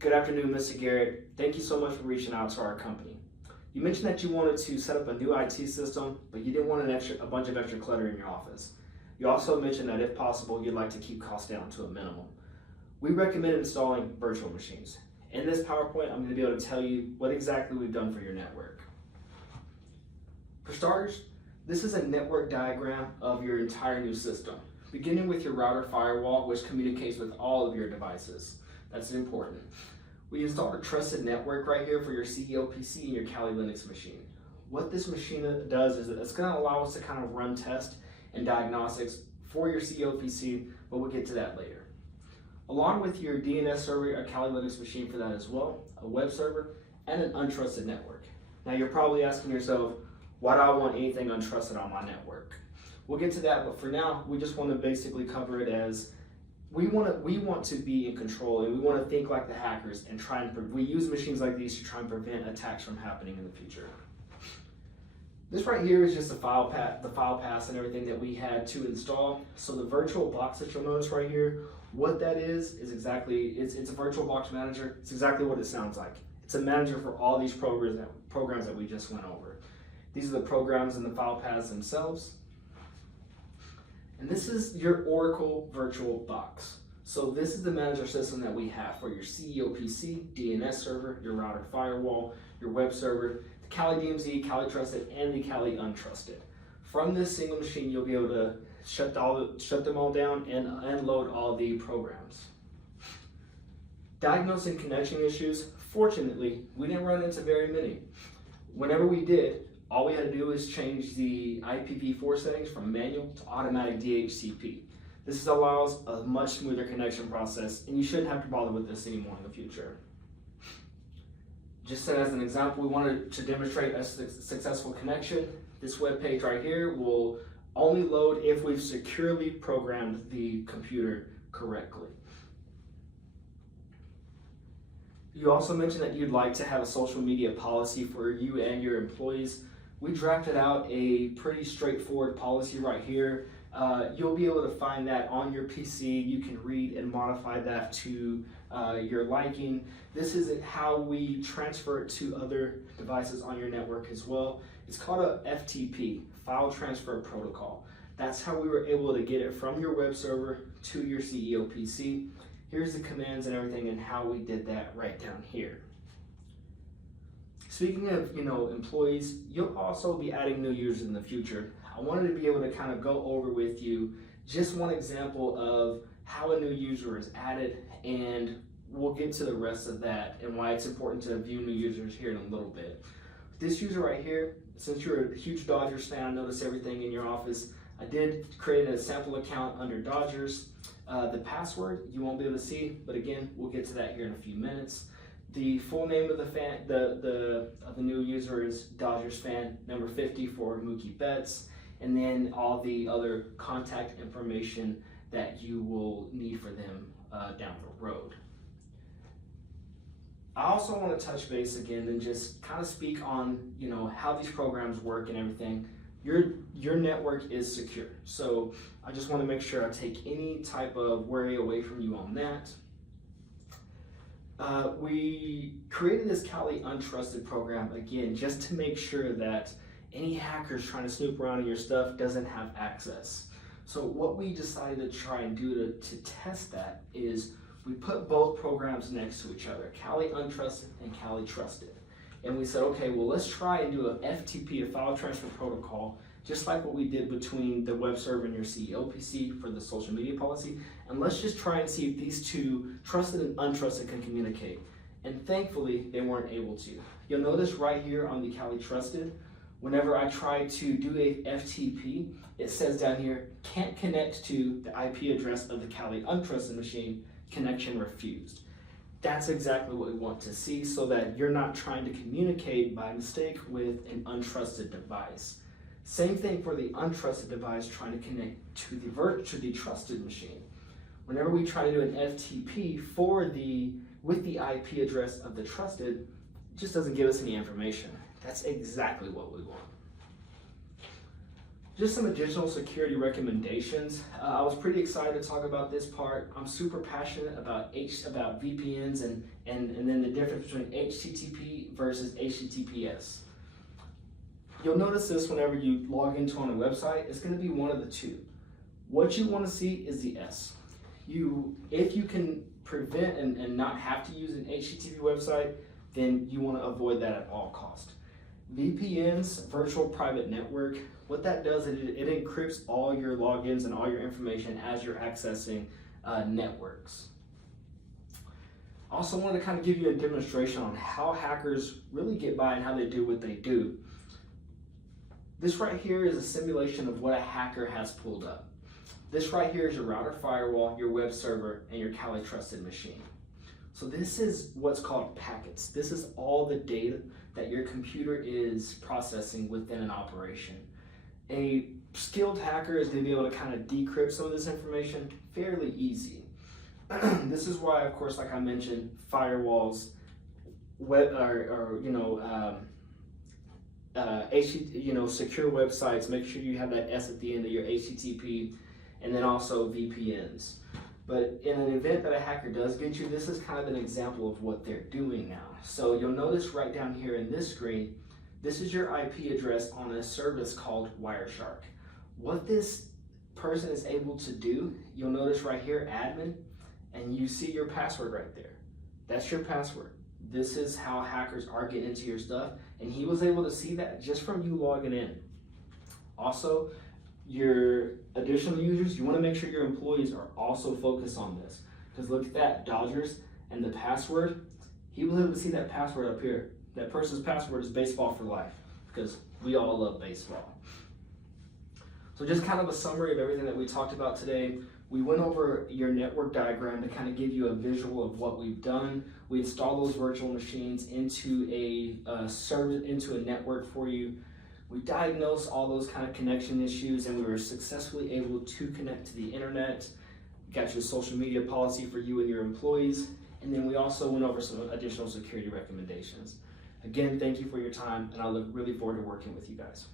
Good afternoon, Mr. Garrett. Thank you so much for reaching out to our company. You mentioned that you wanted to set up a new IT system, but you didn't want a bunch of extra clutter in your office. You also mentioned that if possible, you'd like to keep costs down to a minimum. We recommend installing virtual machines. In this PowerPoint, I'm going to be able to tell you what exactly we've done for your network. For starters, this is a network diagram of your entire new system, beginning with your router firewall, which communicates with all of your devices. That's important. We installed a trusted network right here for your CEO PC and your Kali Linux machine. What this machine does is it's going to allow us to kind of run tests and diagnostics for your CEO PC, but we'll get to that later. Along with your DNS server, a Kali Linux machine for that as well, a web server, and an untrusted network. Now you're probably asking yourself, why do I want anything untrusted on my network? We'll get to that, but for now, we just want to basically cover it as we want to be in control, and we want to think like the hackers and try and we use machines like these to try and prevent attacks from happening in the future. This right here is just the file path and everything that we had to install. So the virtual box that you'll notice right here, what that is exactly it's a virtual box manager. It's exactly what it sounds like. It's a manager for all these programs that we just went over. These are the programs and the file paths themselves. And this is your Oracle virtual box. So this is the manager system that we have for your CEO PC, DNS server, your router firewall, your web server, the Kali DMZ, Kali Trusted, and the Kali Untrusted. From this single machine, you'll be able to shut them all down and unload all the programs. Diagnosing connection issues, fortunately, we didn't run into very many. Whenever we did, all we had to do is change the IPv4 settings from manual to automatic DHCP. This allows a much smoother connection process, and you shouldn't have to bother with this anymore in the future. Just as an example, we wanted to demonstrate a successful connection. This web page right here will only load if we've securely programmed the computer correctly. You also mentioned that you'd like to have a social media policy for you and your employees. We drafted out a pretty straightforward policy right here. You'll be able to find that on your PC. You can read and modify that to your liking. This is how we transfer it to other devices on your network as well. It's called a FTP, File Transfer Protocol. That's how we were able to get it from your web server to your CEO PC. Here's the commands and everything and how we did that right down here. Speaking of, employees, you'll also be adding new users in the future. I wanted to be able to kind of go over with you just one example of how a new user is added, and we'll get to the rest of that and why it's important to view new users here in a little bit. This user right here, since you're a huge Dodgers fan, I notice everything in your office. I did create a sample account under Dodgers. The password you won't be able to see, but again, we'll get to that here in a few minutes. The full name of the new user is Dodgers fan number 50 for Mookie Betts, and then all the other contact information that you will need for them down the road. I also want to touch base again and just kind of speak on how these programs work and everything. Your network is secure, so I just want to make sure I take any type of worry away from you on that. We created this Kali Untrusted program again just to make sure that any hackers trying to snoop around in your stuff doesn't have access. So what we decided to try and do to test that is we put both programs next to each other, Kali Untrusted and Kali Trusted. And we said, okay, well, let's try and do an FTP, a file transfer protocol, just like what we did between the web server and your CEO PC for the social media policy. And let's just try and see if these two, trusted and untrusted, can communicate. And thankfully, they weren't able to. You'll notice right here on the Kali Trusted, whenever I try to do a FTP, it says down here, can't connect to the IP address of the Kali Untrusted machine, connection refused. That's exactly what we want to see so that you're not trying to communicate by mistake with an untrusted device. Same thing for the untrusted device trying to connect to the trusted machine. Whenever we try to do an FTP with the IP address of the trusted, it just doesn't give us any information. That's exactly what we want. Just some additional security recommendations. I was pretty excited to talk about this part. I'm super passionate about VPNs and then the difference between HTTP versus HTTPS. You'll notice this whenever you log into on a website, it's going to be one of the two. What you want to see is the S. If you can prevent and not have to use an HTTP website, then you want to avoid that at all costs. VPNs, virtual private network, what that does is it encrypts all your logins and all your information as you're accessing networks. Also wanted to kind of give you a demonstration on how hackers really get by and how they do what they do. This right here is a simulation of what a hacker has pulled up. This right here is your router firewall, your web server, and your Kali trusted machine. So this is what's called packets. This is all the data that your computer is processing within an operation. A skilled hacker is going to be able to kind of decrypt some of this information fairly easy. This is why, of course, like I mentioned, firewalls, secure websites. Make sure you have that S at the end of your HTTP, and then also VPNs. But in an event that a hacker does get you, this is kind of an example of what they're doing now. So you'll notice right down here in this screen, this is your IP address on a service called Wireshark. What this person is able to do, you'll notice right here, admin, and you see your password right there. That's your password. This is how hackers are getting into your stuff, and he was able to see that just from you logging in. Also, your additional users, you want to make sure your employees are also focused on this. Because look at that, Dodgers and the password. He was able to see that password up here. That person's password is baseball for life, because we all love baseball. So just kind of a summary of everything that we talked about today. We went over your network diagram to kind of give you a visual of what we've done. We installed those virtual machines into a network for you. We diagnosed all those kind of connection issues, and we were successfully able to connect to the internet. We got your social media policy for you and your employees, and then we also went over some additional security recommendations. Again, thank you for your time, and I look really forward to working with you guys.